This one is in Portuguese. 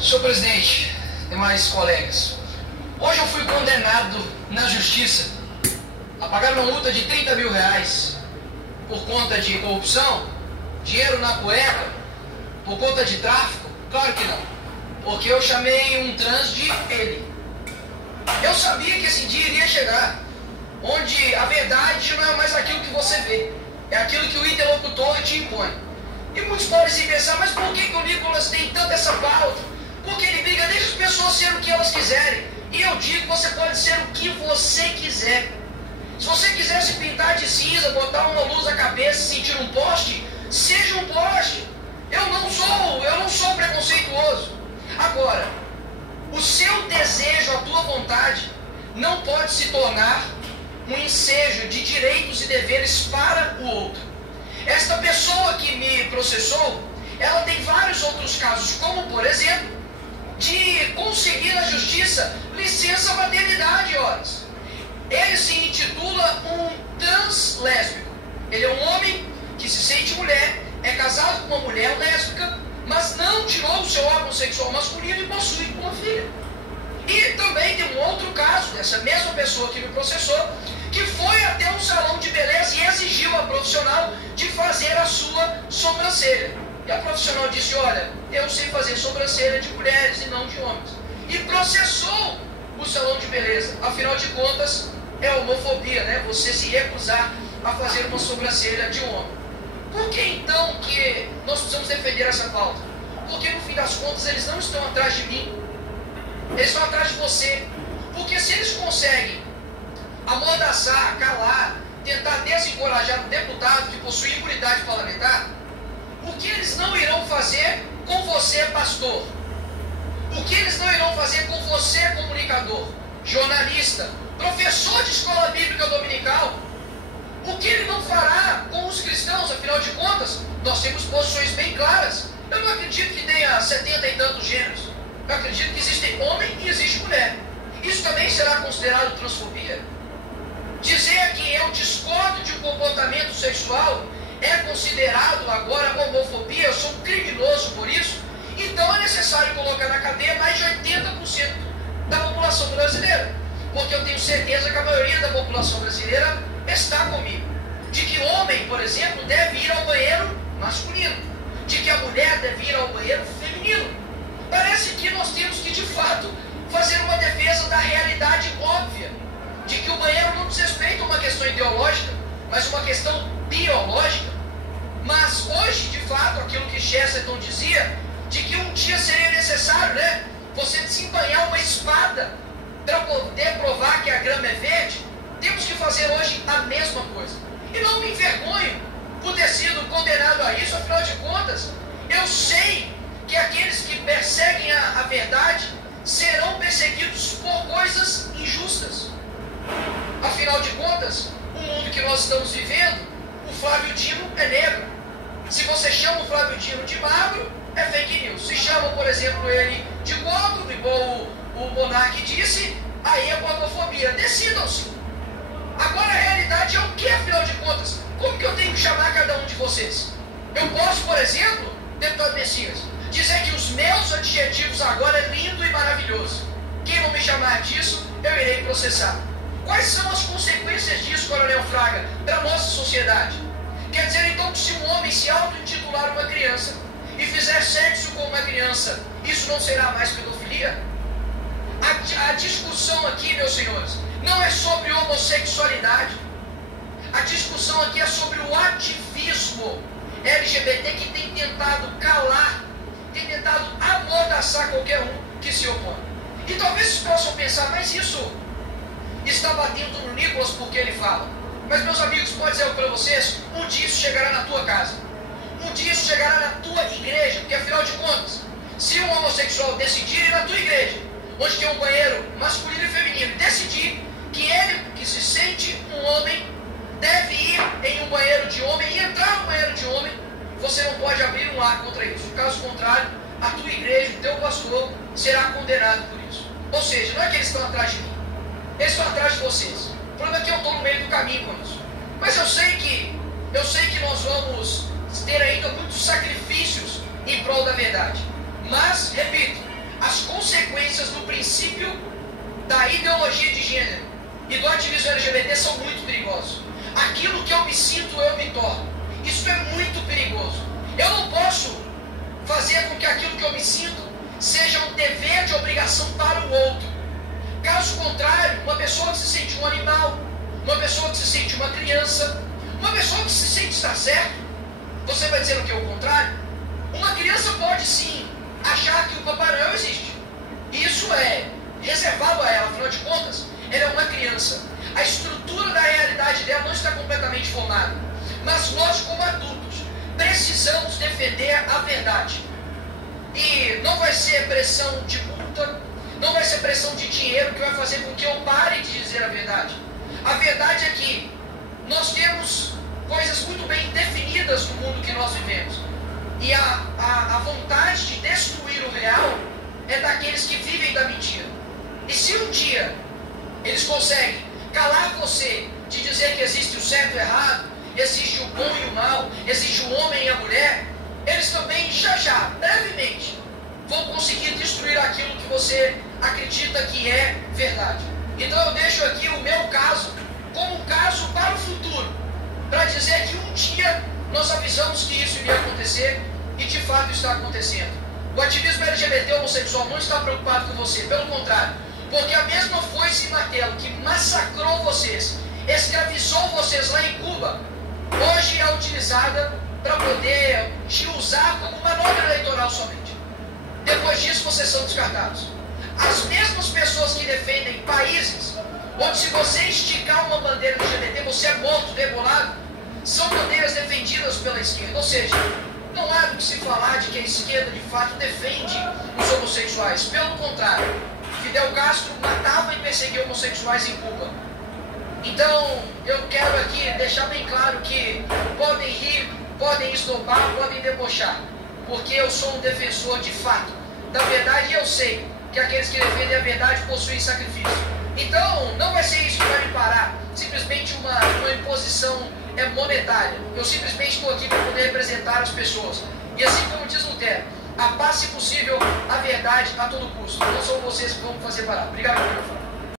Senhor presidente, demais colegas, hoje eu fui condenado na justiça a pagar uma multa de 30 mil reais por conta de corrupção, dinheiro na cueca, por conta de tráfico. Claro que não, porque eu chamei um trans de ele. Eu sabia que esse dia iria chegar, onde a verdade não é mais aquilo que você vê, é aquilo que o interlocutor te impõe. E muitos podem se pensar, mas por que o Nicolas tem tanta essa pauta? Porque ele briga, deixa as pessoas serem o que elas quiserem. E eu digo, você pode ser o que você quiser. Se você quiser se pintar de cinza, botar uma luz na cabeça, sentir um poste, seja um poste. Eu não sou preconceituoso. Agora, o seu desejo, a tua vontade, não pode se tornar um ensejo de direitos e deveres para o outro. Esta pessoa que me processou, ela tem vários outros casos, como por exemplo, de conseguir na justiça licença maternidade, horas. Ele se intitula um trans lésbico. Ele é um homem que se sente mulher, é casado com uma mulher lésbica, mas não tirou o seu órgão sexual masculino e possui uma filha. E também tem um outro caso dessa mesma pessoa que me processou, que foi até um salão de beleza e exigiu a profissional de fazer a sua sobrancelha. E a profissional disse, olha, eu sei fazer sobrancelha de mulheres e não de homens. E processou o salão de beleza. Afinal de contas, é homofobia, né? Você se recusar a fazer uma sobrancelha de um homem. Por que então que nós precisamos defender essa pauta? Porque no fim das contas eles não estão atrás de mim. Eles estão atrás de você. Porque se eles conseguem amordaçar, calar, tentar desencorajar um deputado que possui imunidade parlamentar, o que eles não irão fazer com você, pastor? O que eles não irão fazer com você, comunicador, jornalista, professor de escola bíblica dominical? O que ele não fará com os cristãos? Afinal de contas, nós temos posições bem claras. Eu não acredito que tenha 70 e tantos gêneros. Eu acredito que existe homem e existe mulher. Isso também será considerado transfobia? Dizer que eu discordo de um comportamento sexual é considerado agora homofobia? Eu sou um criminoso por isso? Então é necessário colocar na cadeia mais de 80% da população brasileira. Porque eu tenho certeza que a maioria da população brasileira está comigo. De que o homem, por exemplo, deve ir ao banheiro masculino. De que a mulher deve ir ao banheiro feminino. Parece que nós temos que, de fato, fazer uma defesa da realidade óbvia. De que o banheiro não diz respeito a uma questão ideológica, mas uma questão biológica. Mas hoje, de fato, aquilo que Chesterton dizia, de que um dia seria necessário, né, você desembanhar uma espada para poder provar que a grama é verde, temos que fazer hoje a mesma coisa. E não me envergonho por ter sido condenado a isso, afinal de contas, eu sei que aqueles que perseguem a verdade serão perseguidos por coisas injustas. Afinal de contas, o mundo que nós estamos vivendo, o Flávio Dino é negro. Se você chama o Flávio Dino de magro, é fake news. Se chama, por exemplo, ele de gordo, igual o Monark disse, aí é gordofobia. Decidam-se. Agora a realidade é o que, afinal de contas? Como que eu tenho que chamar cada um de vocês? Eu posso, por exemplo, deputado Messias, dizer que os meus adjetivos agora é lindo e maravilhoso. Quem não me chamar disso, eu irei processar. Quais são as consequências disso, Coronel Fraga, para a nossa sociedade? Quer dizer, então, que se um homem se auto-intitular uma criança e fizer sexo com uma criança, isso não será mais pedofilia? A discussão aqui, meus senhores, não é sobre homossexualidade. A discussão aqui é sobre o ativismo LGBT que tem tentado calar, tem tentado amordaçar qualquer um que se opõe. E talvez vocês possam pensar, mas isso está batendo no Nicolas porque ele fala. Mas, meus amigos, pode dizer para vocês, um dia isso chegará na tua casa. Um dia isso chegará na tua igreja. Porque, afinal de contas, se um homossexual decidir ir na tua igreja, onde tem um banheiro masculino e feminino, decidir que ele, que se sente um homem, deve ir em um banheiro de homem e entrar no banheiro de homem, você não pode abrir um ar contra isso. Caso contrário, a tua igreja, o teu pastor, será condenado por isso. Ou seja, não é que eles estão atrás de mim. Eles estão atrás de vocês. O problema é que eu estou no meio do caminho com isso. Mas eu sei que nós vamos ter ainda muitos sacrifícios em prol da verdade. Mas, repito, as consequências do princípio da ideologia de gênero e do ativismo LGBT são muito perigosos. Aquilo que eu me sinto, eu me torno. Isso é muito perigoso. Eu não posso fazer com que aquilo que eu me sinto seja um dever de obrigação para o outro. Caso contrário, uma pessoa que se sente um animal, uma pessoa que se sente uma criança, uma pessoa que se sente estar certo, você vai dizer o que é o contrário? Uma criança pode sim achar que o Papai Noel existe. Isso é reservado a ela, afinal de contas, ela é uma criança. A estrutura da realidade dela não está completamente formada. Mas nós, como adultos, precisamos defender a verdade. E não vai ser pressão de multa, não vai ser pressão de dinheiro que vai fazer com que eu pare de dizer a verdade. A verdade é que nós temos coisas muito bem definidas no mundo que nós vivemos. E a vontade de destruir o real é daqueles que vivem da mentira. E se um dia eles conseguem calar você de dizer que existe o certo e o errado, existe o bom e o mal, existe o homem e a mulher, eles também já, brevemente, vão conseguir destruir aquilo que você acredita que é verdade. Então eu deixo aqui o meu caso como um caso para o futuro, para dizer que um dia nós avisamos que isso iria acontecer e de fato está acontecendo. O ativismo LGBT homossexual não está preocupado com você, pelo contrário, porque a mesma foice e martelo que massacrou vocês, escravizou vocês lá em Cuba, hoje é utilizada para poder te usar como manobra eleitoral somente. Depois disso vocês são descartados. As mesmas pessoas que defendem países onde se você esticar uma bandeira LGBT você é morto, degolado, são bandeiras defendidas pela esquerda. Ou seja, não há do que se falar de que a esquerda de fato defende os homossexuais. Pelo contrário, Fidel Castro matava e perseguia homossexuais em Cuba. Então, eu quero aqui deixar bem claro que podem rir, podem esnobar, podem debochar, porque eu sou um defensor de fato da verdade e eu sei que aqueles que defendem a verdade possuem sacrifício. Então, não vai ser isso que vai me parar, simplesmente uma imposição monetária. Eu simplesmente estou aqui para poder representar as pessoas. E assim como diz Lutero, a paz, se possível, a verdade a todo custo. Não são vocês que vão fazer parar. Obrigado por me